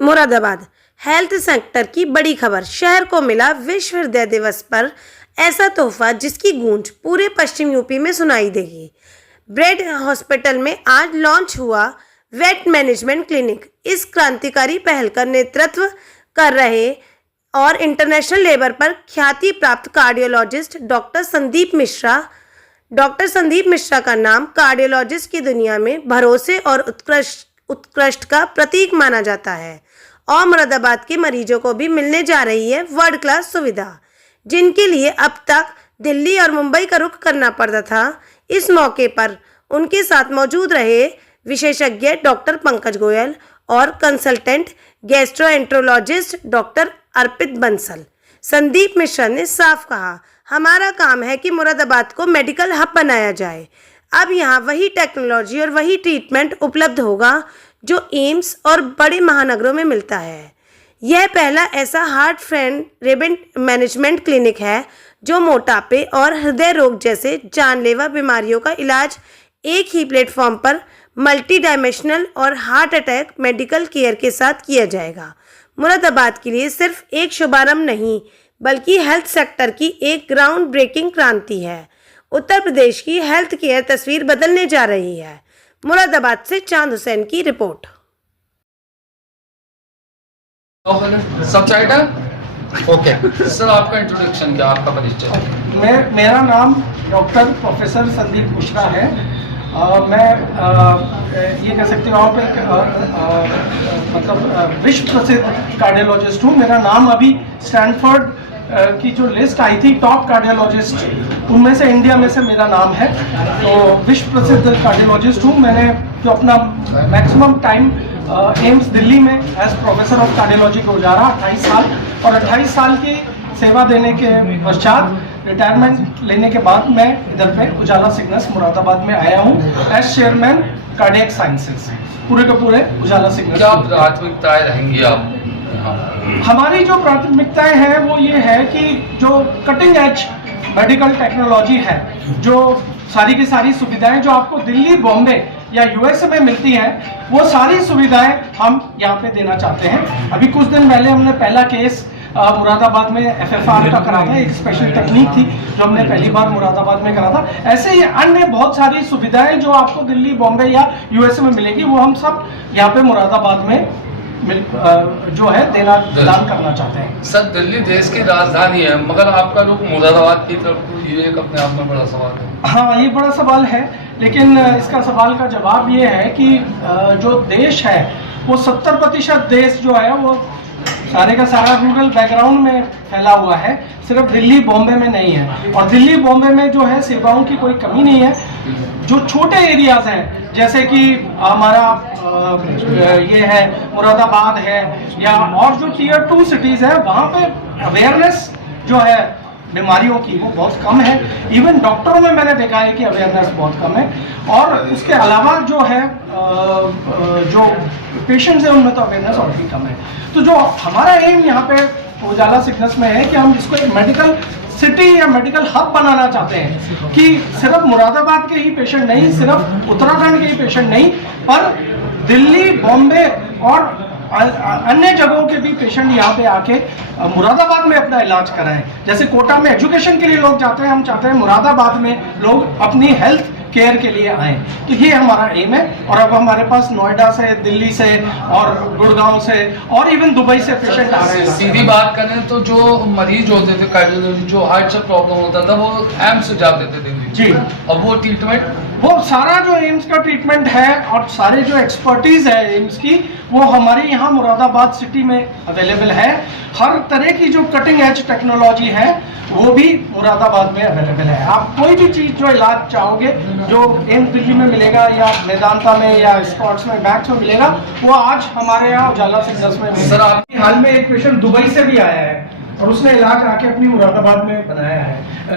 Moradabad health sector की बड़ी खबर। शहर को मिला विश्व हृदय दिवस पर ऐसा तोहफा जिसकी गूंज पूरे पश्चिम यूपी में सुनाई देगी। ब्रेड हॉस्पिटल में आज लॉन्च हुआ वेट मैनेजमेंट क्लिनिक। इस क्रांतिकारी पहल का नेतृत्व कर रहे और इंटरनेशनल लेवल पर ख्याति प्राप्त कार्डियोलॉजिस्ट डॉक्टर संदीप मिश्रा का नाम कार्डियोलॉजिस्ट की दुनिया में भरोसे और उत्कृष्ट का प्रतीक माना जाता है। और मुरादाबाद के मरीजों को भी मिलने जा रही है वर्ल्ड क्लास सुविधा, जिनके लिए अब तक दिल्ली और मुंबई का रुख करना पड़ता था। इस मौके पर उनके साथ मौजूद रहे विशेषज्ञ डॉक्टर पंकज गोयल और कंसल्टेंट गैस्ट्रोएंट्रोलॉजिस्ट डॉक्टर अर्पित बंसल। संदीप मिश्रा ने साफ कहा, हमारा काम है कि मुरादाबाद को मेडिकल हब बनाया जाए। अब यहाँ वही टेक्नोलॉजी और वही ट्रीटमेंट उपलब्ध होगा जो एम्स और बड़े महानगरों में मिलता है। यह पहला ऐसा हार्ट फ्रेंड मैनेजमेंट क्लिनिक है जो मोटापे और हृदय रोग जैसे जानलेवा बीमारियों का इलाज एक ही प्लेटफॉर्म पर मल्टी डायमेंशनल और हार्ट अटैक मेडिकल केयर के साथ किया जाएगा। मुरादाबाद के लिए सिर्फ एक शुभारंभ नहीं बल्कि हेल्थ सेक्टर की एक ग्राउंड ब्रेकिंग क्रांति है। उत्तर प्रदेश की हेल्थ केयर तस्वीर बदलने जा रही है। मुरादाबाद से चांद हुसैन की रिपोर्ट। सबटाइटल ओके सर, आपका इंट्रोडक्शन क्या, आपका परिचय? मेरा नाम डॉक्टर प्रोफेसर संदीप मिश्रा है। मैं ये कह सकती हूँ आप एक मतलब विश्व प्रसिद्ध कार्डियोलॉजिस्ट हूँ। मेरा नाम अभी स्टैनफोर्ड की जो लिस्ट आई थी टॉप कार्डियोलॉजिस्ट, उनमें से इंडिया में से मेरा नाम है। तो विश्व प्रसिद्ध कार्डियोलॉजिस्ट हूँ। मैंने जो अपना मैक्सिमम टाइम एम्स दिल्ली में एज प्रोफेसर ऑफ कार्डियोलॉजी को गुजारा 28 साल, और 28 साल की सेवा देने के पश्चात रिटायरमेंट लेने के बाद मैं इधर पे उजाला सिग्नस मुरादाबाद में आया हूँ एज चेयरमैन कार्डियक साइंसेज। पूरे के पूरे उजाला सिग्नस। क्या प्राथमिकताएं रहेंगी आप? हमारी जो प्राथमिकताएं हैं वो ये है कि जो कटिंग एज मेडिकल टेक्नोलॉजी है, जो सारी की सारी सुविधाएं जो आपको दिल्ली, बॉम्बे या यूएसए में मिलती हैं, वो सारी सुविधाएं हम यहाँ पे देना चाहते हैं। अभी कुछ दिन पहले हमने पहला केस मुरादाबाद में एफएफआर का करा था। एक स्पेशल टेक्निक थी जो हमने पहली बार मुरादाबाद में करा था। ऐसे ही अन्य बहुत सारी सुविधाएं जो आपको दिल्ली, बॉम्बे या यूएसए में मिलेगी, वो हम सब यहाँ पे मुरादाबाद में जो है दान करना चाहते हैं। सर, दिल्ली देश की राजधानी है, मगर आपका रुख मुरादाबाद की तरफ, तो ये एक अपने आप में बड़ा सवाल है। हाँ, ये बड़ा सवाल है, लेकिन इसका सवाल का जवाब ये है कि जो देश है वो 70% देश जो है वो सारे का सारा रूरल बैकग्राउंड में फैला हुआ है, सिर्फ दिल्ली, बॉम्बे में नहीं है। और दिल्ली, बॉम्बे में जो है सेवाओं की कोई कमी नहीं है। जो छोटे एरियाज हैं, जैसे कि हमारा ये है मुरादाबाद है, या और जो टीयर 2 सिटीज़ है, वहाँ पे अवेयरनेस जो है बीमारियों की वो बहुत कम है। इवन डॉक्टरों में मैंने देखा है कि अवेयरनेस बहुत कम है। और उसके अलावा जो है जो पेशेंट्स हैं उनमें तो अवेयरनेस और भी कम है। तो जो हमारा एम यहाँ पे उजाला सिग्नस में है कि हम इसको एक मेडिकल सिटी या मेडिकल हब बनाना चाहते हैं कि सिर्फ मुरादाबाद के ही पेशेंट नहीं, सिर्फ उत्तराखंड के ही पेशेंट नहीं, पर दिल्ली, बॉम्बे और अन्य जगहों के भी पेशेंट यहाँ पे आके मुरादाबाद में अपना इलाज कराएं। जैसे कोटा में एजुकेशन के लिए लोग जाते हैं, हम चाहते हैं मुरादाबाद में लोग अपनी हेल्थ केयर के लिए आए। तो ये हमारा एम है। और अब हमारे पास नोएडा से, दिल्ली से और गुड़गांव से और इवन दुबई से पेशेंट आ रहे हैं। सीधी बात करें तो जो मरीज होते थे कार्डियोलॉजी, जो हार्ट से प्रॉब्लम होता था, वो एम्स जाते थे दिल्ली जी। और वो ट्रीटमेंट, वो सारा जो एम्स का ट्रीटमेंट है और सारे जो एक्सपर्टीज है एम्स की, वो हमारे यहाँ मुरादाबाद सिटी में अवेलेबल है। हर तरह की जो कटिंग एज टेक्नोलॉजी है वो भी मुरादाबाद में अवेलेबल है। आप कोई भी चीज़ जो इलाज चाहोगे जो एम्स दिल्ली में मिलेगा या मेदांता में या स्पॉट्स में, मैक्स में मिलेगा, वो आज हमारे यहाँ उजाला सिग्नस में मिलेगा। सर, आप हाल में एक पेशेंट दुबई से भी आया है और उसने इलाज आके अपनी मुरादाबाद में बनाया है।